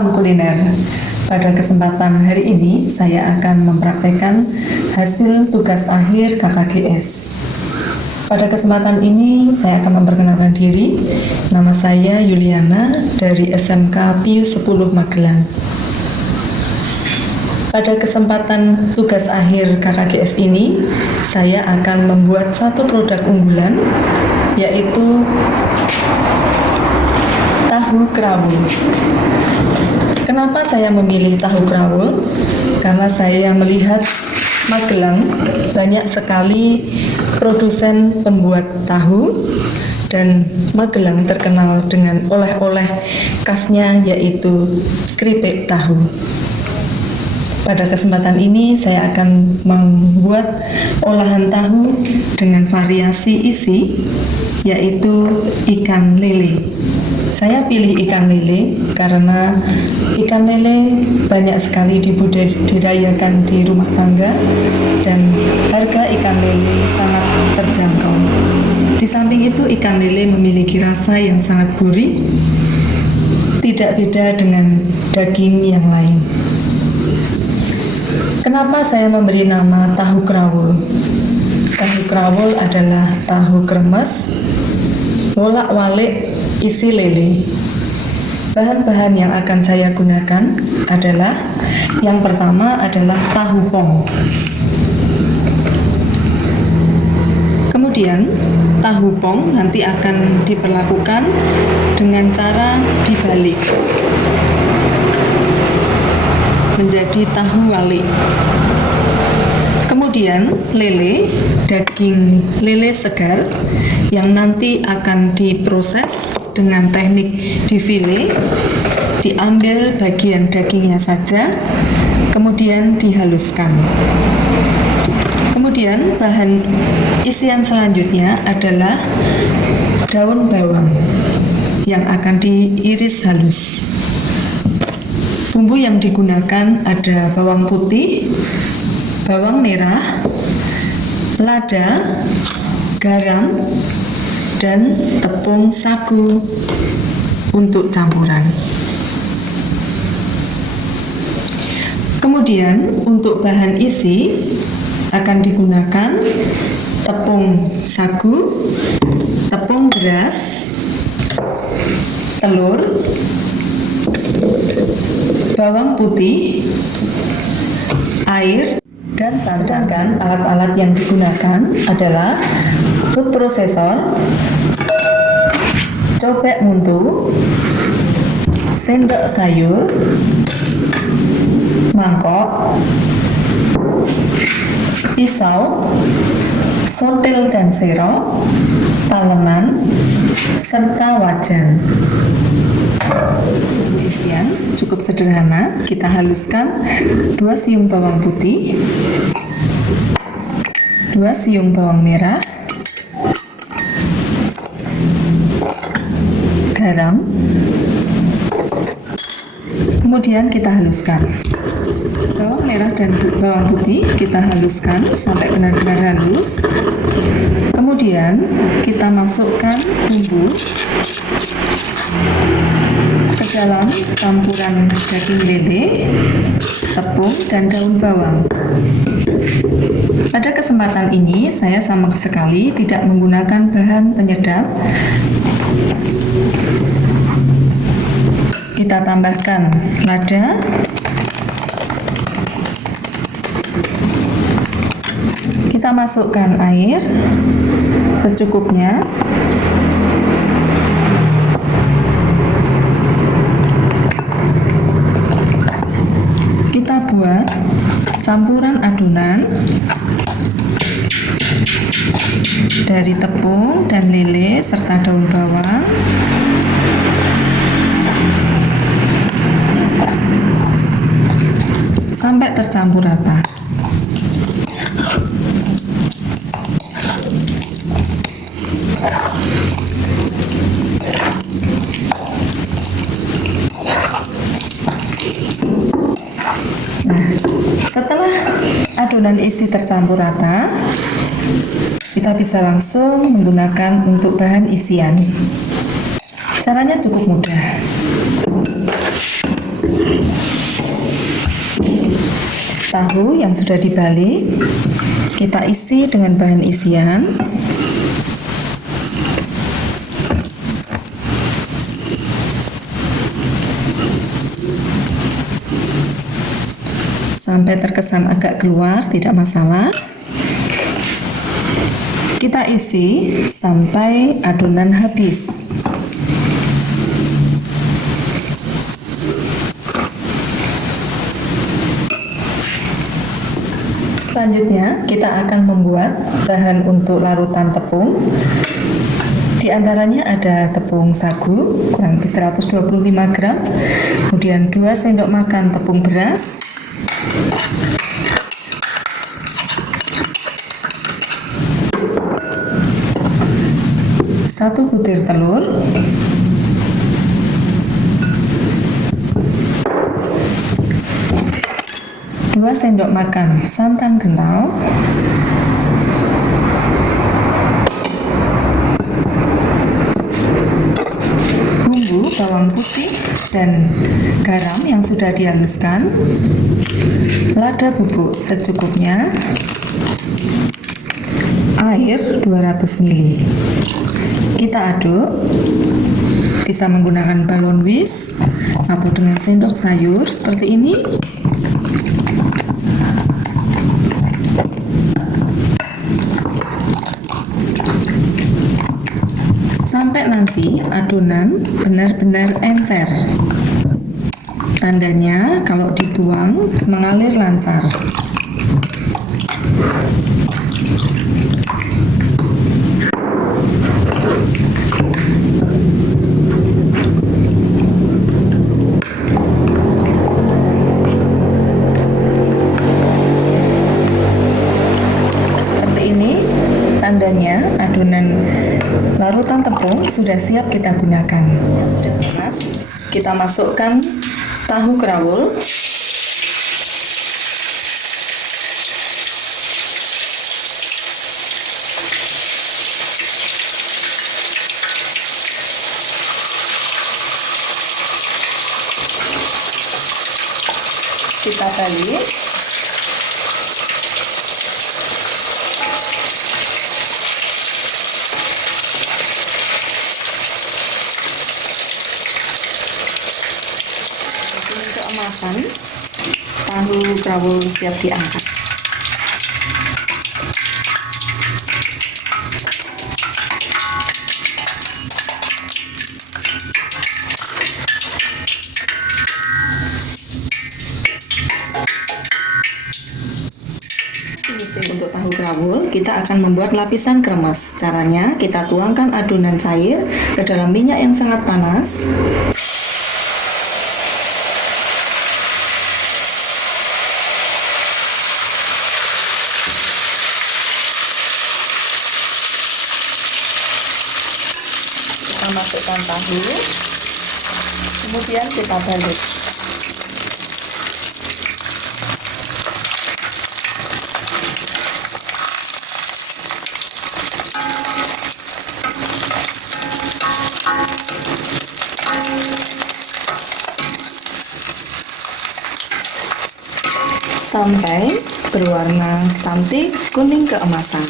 Salam kuliner. Pada kesempatan hari ini saya akan mempraktekkan hasil tugas akhir KKGS. Pada kesempatan ini saya akan memperkenalkan diri. Nama saya Yuliana dari SMK Pius 10 Magelang. Pada kesempatan tugas akhir KKGS ini, saya akan membuat satu produk unggulan, yaitu tahu kerawul. Kenapa saya memilih tahu kerawul? Karena saya melihat Magelang banyak sekali produsen pembuat tahu, dan Magelang terkenal dengan oleh-oleh khasnya yaitu keripik tahu. Pada kesempatan ini saya akan membuat olahan tahu dengan variasi isi, yaitu ikan lele. Saya pilih ikan lele karena ikan lele banyak sekali dibudidayakan di rumah tangga dan harga ikan lele sangat terjangkau. Di samping itu, ikan lele memiliki rasa yang sangat gurih, tidak beda dengan daging yang lain. Kenapa saya memberi nama tahu kerawul? Tahu kerawul adalah tahu kremes, wolak-walik isi lele. Bahan-bahan yang akan saya gunakan adalah, yang pertama adalah tahu pong. Kemudian tahu pong nanti akan diperlakukan dengan cara dibalik menjadi tahu walik. Kemudian lele, daging lele segar yang nanti akan diproses dengan teknik difile, diambil bagian dagingnya saja, kemudian dihaluskan. Kemudian bahan isian selanjutnya adalah daun bawang yang akan diiris halus. Bumbu yang digunakan ada bawang putih, bawang merah, lada, garam, dan tepung sagu untuk campuran. Kemudian untuk bahan isi akan digunakan tepung sagu, tepung beras, telur, bawang putih, air, dan santan. Sedangkan alat-alat yang digunakan adalah food processor, cobek muntu, sendok sayur, mangkok, pisau, sontil dan sero, talenan, serta wajan. Isian cukup sederhana, kita haluskan 2 siung bawang putih, 2 siung bawang merah, garam, kemudian kita haluskan bawang merah dan bawang putih, kita haluskan sampai benar-benar halus. Kemudian kita masukkan bumbu ke dalam campuran daging lele, tepung, dan daun bawang. Pada kesempatan ini saya sama sekali tidak menggunakan bahan penyedap. Kita tambahkan lada, kita masukkan air secukupnya, kita buat campuran adonan dari tepung dan lele serta daun bawang. Sampai tercampur rata. Nah, setelah adonan isi tercampur rata, kita bisa langsung menggunakan untuk bahan isian. Caranya cukup mudah. tahu yang sudah dibalik. Kita isi dengan bahan isian. Sampai terkesan agak keluar, tidak masalah. Kita isi sampai adonan habis. Selanjutnya, kita akan membuat bahan untuk larutan tepung. Di antaranya ada tepung sagu kurang lebih 125 gram, kemudian 2 sendok makan tepung beras, 1 butir telur, 2 sendok makan santan kental, bumbu bawang putih dan garam yang sudah dihaluskan, lada bubuk secukupnya, air 200 ml. Kita aduk, bisa menggunakan balon whisk atau dengan sendok sayur seperti ini. Sampai nanti adonan benar-benar encer. Tandanya kalau dituang mengalir lancar. Seperti ini tandanya adonan larutan tepung sudah siap kita gunakan. Kita masukkan tahu kerawul, kita balik. Keemasan, tahu kerawul siap diangkat. Untuk tahu kerawul, kita akan membuat lapisan kremes. Caranya, kita tuangkan adonan cair ke dalam minyak yang sangat panas. Kita masukkan tahu, kemudian kita balik. Sampai berwarna cantik kuning keemasan.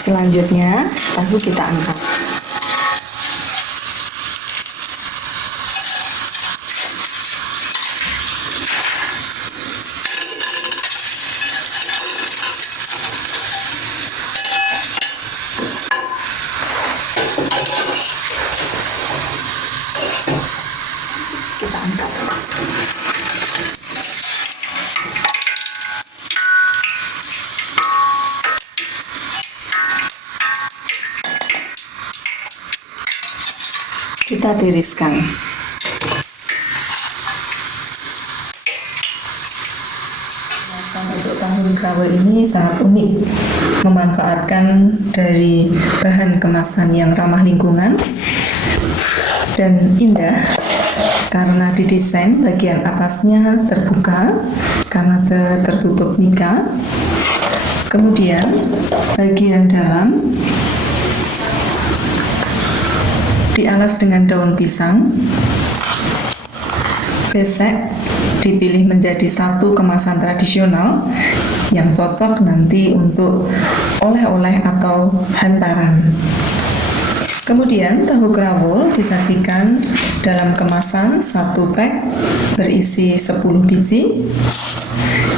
Selanjutnya, tahu kita angkat. Kita angkat. Kita tiriskan. Untuk tahu kerawul ini sangat unik, memanfaatkan dari bahan kemasan yang ramah lingkungan dan indah karena didesain bagian atasnya terbuka karena tertutup mika. Kemudian bagian dalam dialas dengan daun pisang. Besek dipilih menjadi satu kemasan tradisional yang cocok nanti untuk oleh-oleh atau hantaran. Kemudian tahu grawul disajikan dalam kemasan 1 pack berisi 10 biji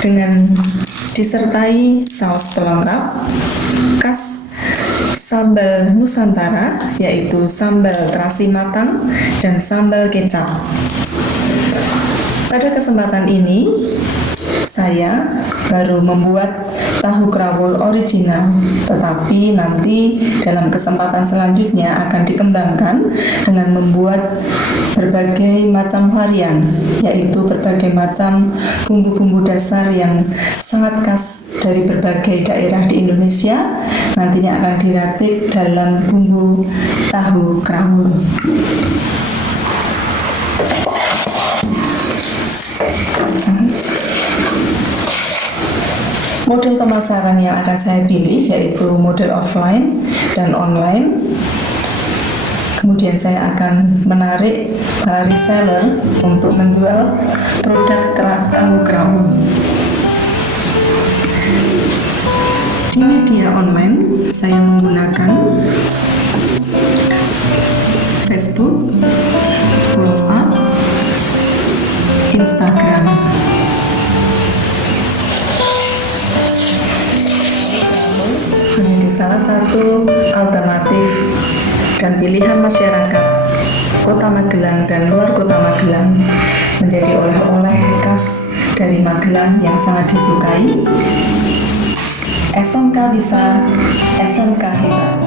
dengan disertai saus pelengkap khas sambal Nusantara, yaitu sambal terasi matang dan sambal kecap. Pada kesempatan ini, saya baru membuat tahu grawul original, tetapi nanti dalam kesempatan selanjutnya akan dikembangkan dengan membuat berbagai macam varian, yaitu berbagai macam bumbu-bumbu dasar yang sangat khas dari berbagai daerah di Indonesia, nantinya akan diracik dalam bumbu tahu grawul. Model pemasaran yang akan saya pilih yaitu model offline dan online. Kemudian saya akan menarik para reseller untuk menjual produk tahu grawul. Di media online saya menggunakan Facebook, WhatsApp, Instagram. Menjadi salah satu alternatif dan pilihan masyarakat Kota Magelang dan luar Kota Magelang menjadi oleh-oleh khas dari Magelang yang sangat disukai. SMK bisa, SMK hebat.